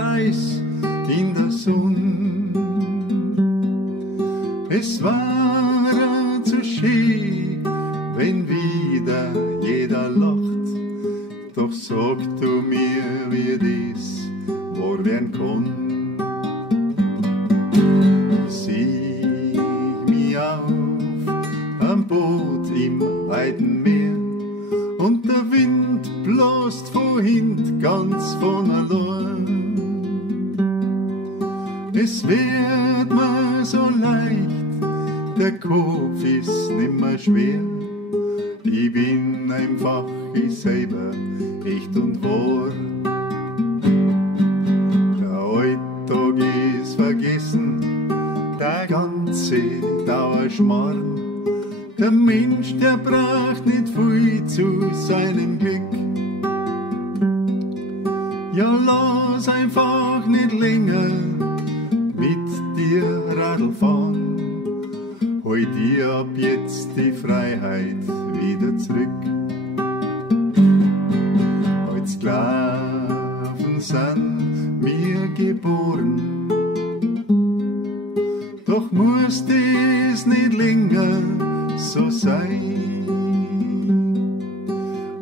Eis in der Sonne. Es war zu schön, wenn wieder jeder lacht, doch sag du mir, wie das wahr werden kann. Sieh mich auf am Boot im weiten Meer und der Wind bläst von hint ganz von allein. Es wird mir so leicht, der Kopf ist nimmer schwer. Ich bin einfach ich selber, echt und wahr. Der Alltag ist vergessen, der ganze Dauerschmarrn. Der Mensch, der braucht nicht viel zu seinem Glück. Ja, lass einfach nicht länger mit dir Radl fahren. Hol dir ab jetzt die Freiheit wieder zurück. Als Sklaven sind wir geboren, doch muss das nicht länger so sein.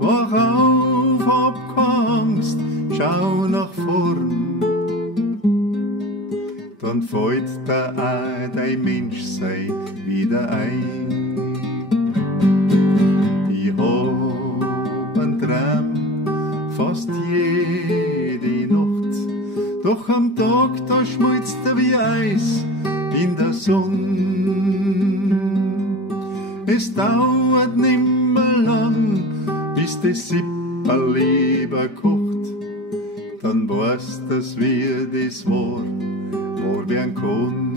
Wach auf, hab keine Angst, schau nach vorn, dann fällt da auch dein Menschsein wieder ein. Ich hab einen Traum fast jede Nacht, doch am Tag da schmilzt er wie Eis in der Sonne. Es dauert nimmer lang, bis das Sipperl lieber kocht, dann weißt das wie das war werden kann.